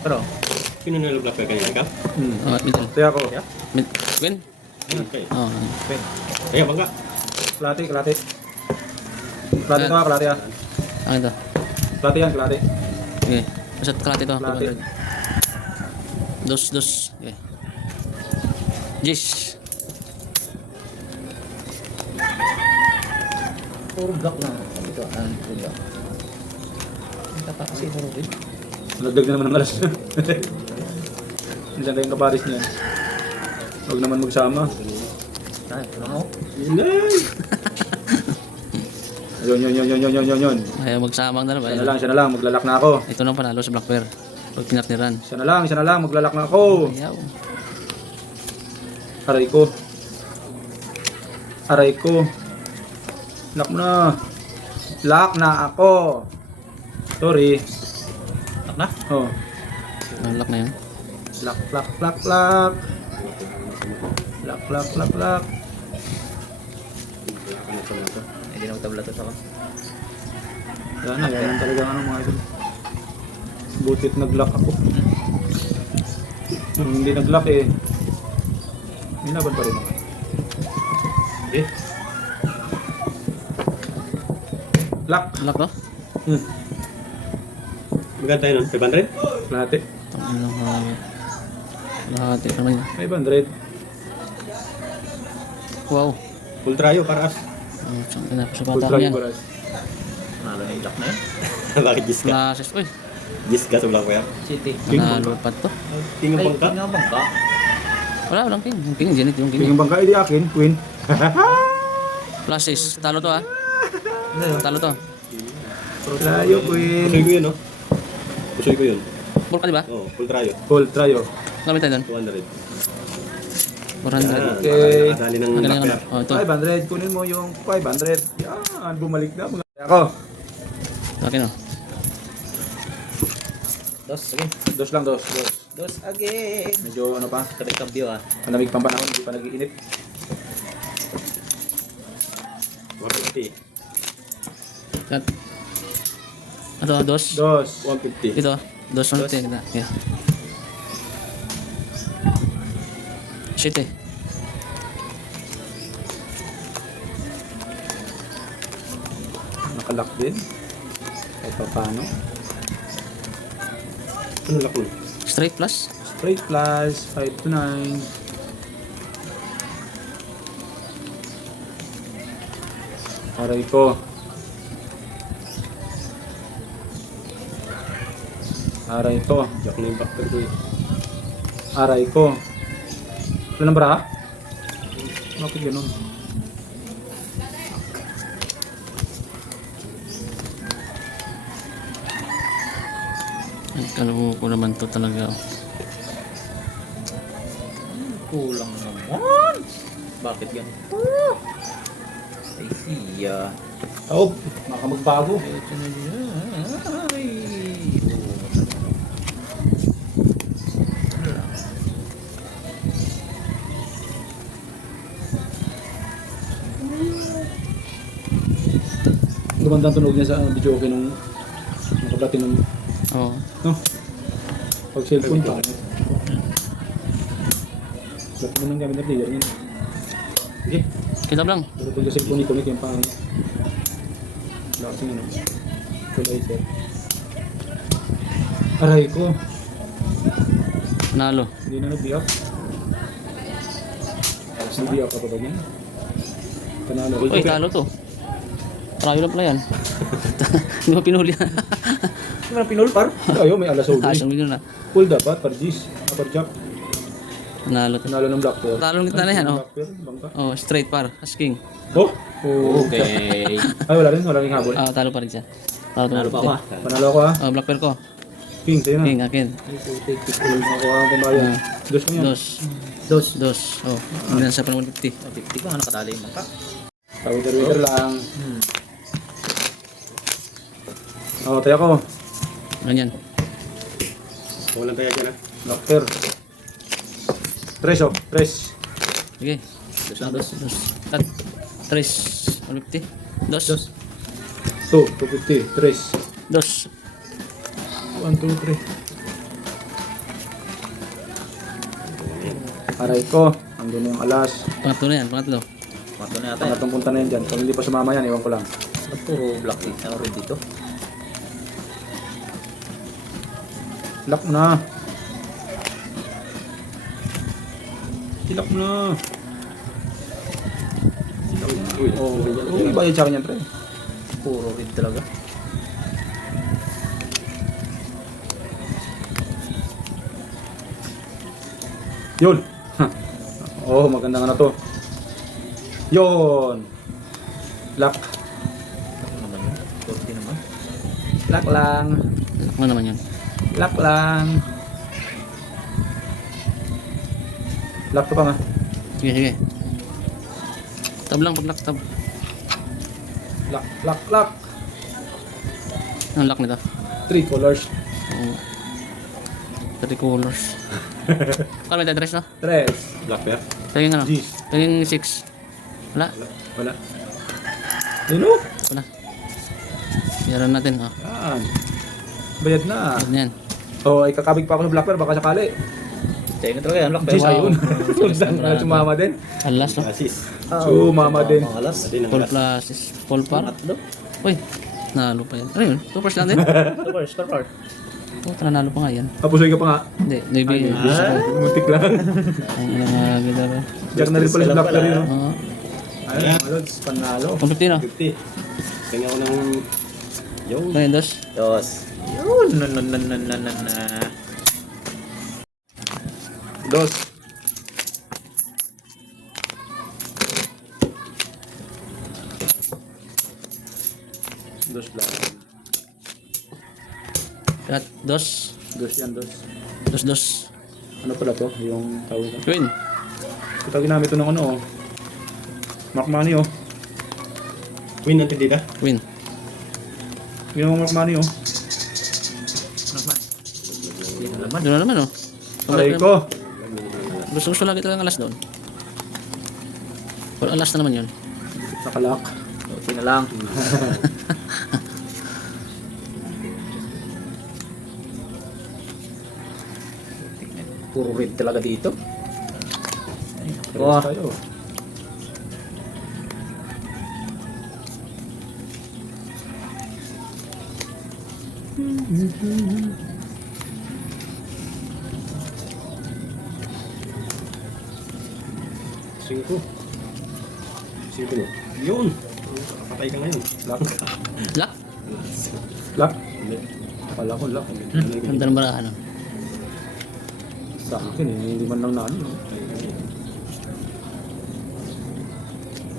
Pero, Sino nalulak ka kanina ka? Middle. Kaya ako. Win? Okay. Oo. Kaya bangka. Kalate, kalate. Kalate to ha, kalate ha. Akin to. Kalate yan, kalate. Okay. Basta kalate to. Kalate. 200. Dos. Okay. Jish. puro block lang. Ito, puro block. Ang tapa kasi puro rin. Nagdag na naman ng alas. Nandiyan tayong kaparis niyan. Huwag naman magsama. Ay, ano? Yun. Ayaw magsamang na Siya naman. na lang, maglalak na ako. Ito na panalo sa Black Bear. Pag pinatniran. Siya na lang, maglalak na ako. Ayaw. Aray ko. Lock na. Lock na ako. Sorry. Lock na? Oh. Lock na yun. Lock. Lock. Hindi na magtabla to sa ko. Yan talaga mga idol. Butit nag-lock ako. Nung hindi nag-lock eh. May laban pa rin ako. Eh, Lock. Lock to? maganda tayo nun. 500? Kalahati. Ano lahat ito naman yun. 500. Wow. Full tryo para as. Saan ka na? Sa Full bata ko try yan. ko rin. Panalo na yung lock na yun. Bakit gis ka? Classes. Uy. Gis ka sa black bear? City. Manalo pa to. King ng bangka? King ang bangka. Walang king. Yung king. Zenith yung king. King bangka, hindi akin. Queen. Classes. Talo to ha. Talo to. Tryo, Queen. Pusoy ko yun, no? Pusoy ko yun. Full ka diba? Oo, full tryo. Full tryo. Gamit tayo doon. 200. 400. Okay. Nakadali ng Ang galing black ano. bear. Oh, ito. 500. Kunin mo yung 500. Yan. Bumalik na. Ako. Akin o. Dos, again. Dos lang, dos. Dos again. Medyo ano pa. Sabay kabyo ah. Malamig pang panahon. Hindi pa nag-iinit. 150. Cut. Ito, dos. Dos. 150. Ito. Dos. Dos. Okay. Shit eh. Nakalock din. Kahit pa paano. Ano lock nun? Straight plus. Straight plus. 5 to 9. Aray ko. Jack na yung back bear ko eh. Aray ko. Wala ng bra? Bakit ganun? Ay, kaloko naman to talaga. Kulang naman. Bakit ganito? Ay siya. Oh, baka magbago. Ito na yan. Ay. Gumanda ang tunog niya sa video okay nung nakaplatin ng Oo. no? Pag cellphone pa. Ba't mo nang gamit na player niya? Sige. Kita lang. Pero pag cellphone ni connect yung pang wala kasing ano. Full item. Aray ko. Nalo. Hindi na nag-be-up. Nag-be-up ka pa ba niyan? Panalo. Uy, talo to. Parayo lang pala yan. Hindi mo pinuli. Hindi mo na pinulpar? Ayaw, may alas ulo. Asang video na. Full dapat, par G's. Par jack. Nalo to. Panalo ng black pair. Talong kita na yan, oh. Black pair, bangka. Oh, straight par. Asking. Oh! Okay. Ay, wala rin habol. Ah, talo pa rin siya. Talo to. Panalo pa ako ah. Panalo ako ha. Oh, black pair ko. King, sa'yo na. King, akin. Ako ang pambayan. Dos mo yan. Dos. Dos. Oh, hindi na sa 150. 50 ba? Nakatali yung bangka. Tawiter lang. Oh, tayo ako. Ganyan. Walang tayo dyan, ha? Black pair. Tres oh, tres. Sige. Dos lang, dos. Dos. Cut. Tres. 150. Dos. Dos. 2, 250, tres. Dos. 1, 2, 3. Aray ko. Andun na yung alas. Pangatlo na yan, pangatlo. Mato na yata. Pangatong punta na yan dyan. Kung hindi pa sumama yan, iwan ko lang. Ba't puro black ink na rin dito? Lock mo na. Tilak mo na. Uy, Oh, bayad sa akin yan, pre. Puro red talaga. Yun. Oh, maganda nga na to. Yun. Lock. Ano naman yun? 40 naman. Lock lang. Ano naman yun? Lock lang. Lock to pa nga. Sige, sige. Tab lang, pag-lock, tab. Lock, lock, lock. Ang lock nito. 3 colors. Oo. 30 colors. Kano may address no? 3. black bear. Tingin ano? Gis. Tingin 6. Wala? Wala. Yun o. Wala. Yaran natin, oh. Yan. Bayad na. Yan yan. Oh, ay kakabig pa ako sa Blackbear. Baka sakali. Tingnan talaga yan. Black Gis, bear. ayun. Saan na sumama din? Alas, no? Asis. Sumama din. Mga alas. Adi ng Full alas. plus is full par. Tatlo. Uy, nalo pa yan. Ano yun? 2 lang din? Super, super par. Oh, nanalo pa nga yan. Kapusoy ka pa nga. Hindi, maybe. Muntik lang. Ang ina nga, ganda ba? Diyak na rin pala sa Blackbear yun. Oo. Ayun, Lods, panalo. Kung 15, no? 50. Tingnan ko ng... Yung... Ano yun, dos? Dos. Yun. Na. Dos. Dos black. Kat, dos. Dos yan, dos. Dos. Ano pala to? Yung tawag na. Queen. Ito ginamit to ng ano oh. Mark money oh. Queen natin dito. Queen. Ginawa Mark money oh. Doon na naman, oh. Aray ko. Gusto lagi talagang alas doon. Pero alas na naman yun. Nakalak. Okay na lang. Puro red talaga dito. Parehas tayo. Singko. Singko mo. Yun. Patay ka ngayon. Lock. Lock? Lock. Hindi. Akala ko lock. Ganda ng barahan, oh. Sa akin eh, hindi man lang na ano.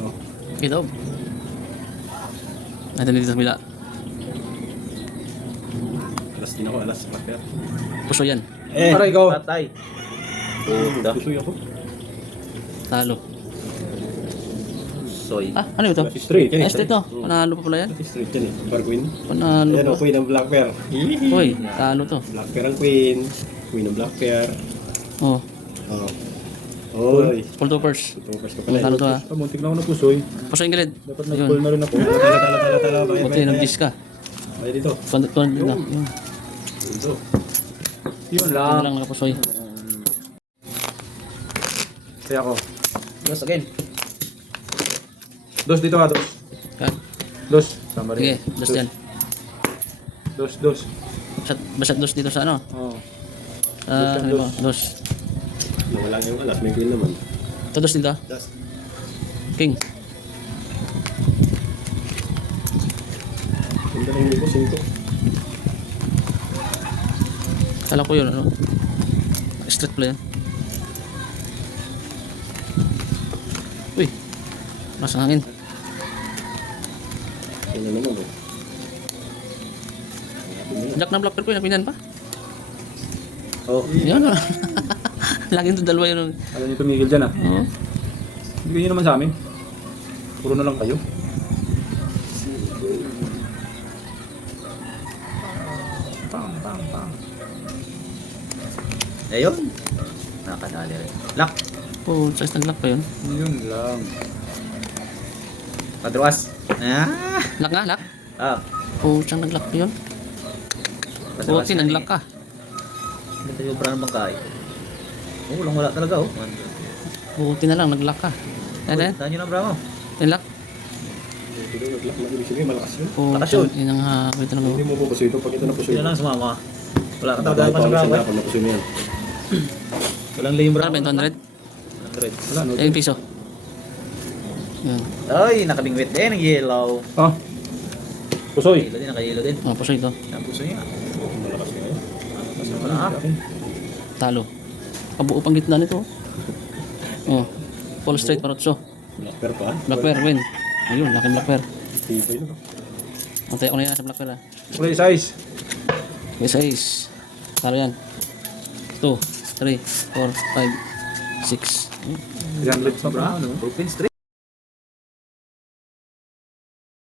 Oh. Ito. Natin dito sa bila. Alas din ako. Alas. Black bear. Puso yan. Aray ko. Patay. Puta. Pusoy ako. Talo. Soy. Ah, ano ito? Straight. Ah, straight to. Panalo pa pala yan. Straight yan eh. Bar queen. Panalo Ayan o. pa. Queen ng black bear. Hihihi. Uy, talo to. Black bear ang queen. Queen ng black bear. Oh, Oh. Oy. full toppers. Tutupers ko pala. Talo to, ha. Ah, muntik na ako napusoy. Puso yung gilid. Dapat Ayun. nag-pull na rin ako. Tala. Bayad, Buti, bayad, nag-dis ka. bayad dito. Kuwan dito. Yun. Dito. Yun Ano lang. lang nakapusoy. Kaya ako. Dos again. Dos dito ha, dos. Kat. Dos. Sama Sige, rin. dos yan. Dos. Basat dos dito sa ano? Oh. Sa, Dos yan, ano ba? dos. Dos. Nawala yung alas. May queen naman. Ito dos dito. Das. King. Ganda ng ko. Singko. Kala ko yun, ano? Street play yan. Uy. Mas hangin. Yan na naman oh. Jack na blocker ko yun. Pinyan pa. Oh. Yan na. Laging ito dalawa yun. Alam niyo tumigil dyan ah. Oo. Hindi kayo naman sa amin. Puro na lang kayo. Pam. Ayun. Nakadali rin. Lock. Oh, size nag-lock pa yun. Yun lang. Padruas. Ah. Lock nga, lock. Ah. Oh, siyang nag-lock pa yun. Padruas Okay, nag-lock ka. Ito yung brand ng bangkay. Walang wala talaga oh. Buti na lang, nag-lock ka. Yan, yan. Saan yun ang bravo? Nag-lock. Ito daw, nag-lock na ibig sabihin, malakas yun. Lakas yun. Yun ang wait lang. Hindi mo po puso ito pag ito na puso Hindi ito. na lang sumama. Wala ka Dahil talaga pa sa bravo. pa mapuso niya. Walang lane bravo. Ano ba, 200? 100. Wala, no? Ayun, piso. Yan. Ay, nakabingwit din. Ang yellow. Ah. Pusoy. Nakayelo din, nakayelo din. Oh, puso ito. Ang puso niya. Malakas niya. Mas wala ah. Talo. Kabuo pang gitna nito. Oh. Full straight parotso. Black pair pa. Black pair, win. Ayun, laking black pair. Tibay na. Antay ako na yan sa black pair ah. Kulay size. Yes, ace. Talo yan. 2, 3, 4, 5, 6. 300 sa Brown, no? Open straight.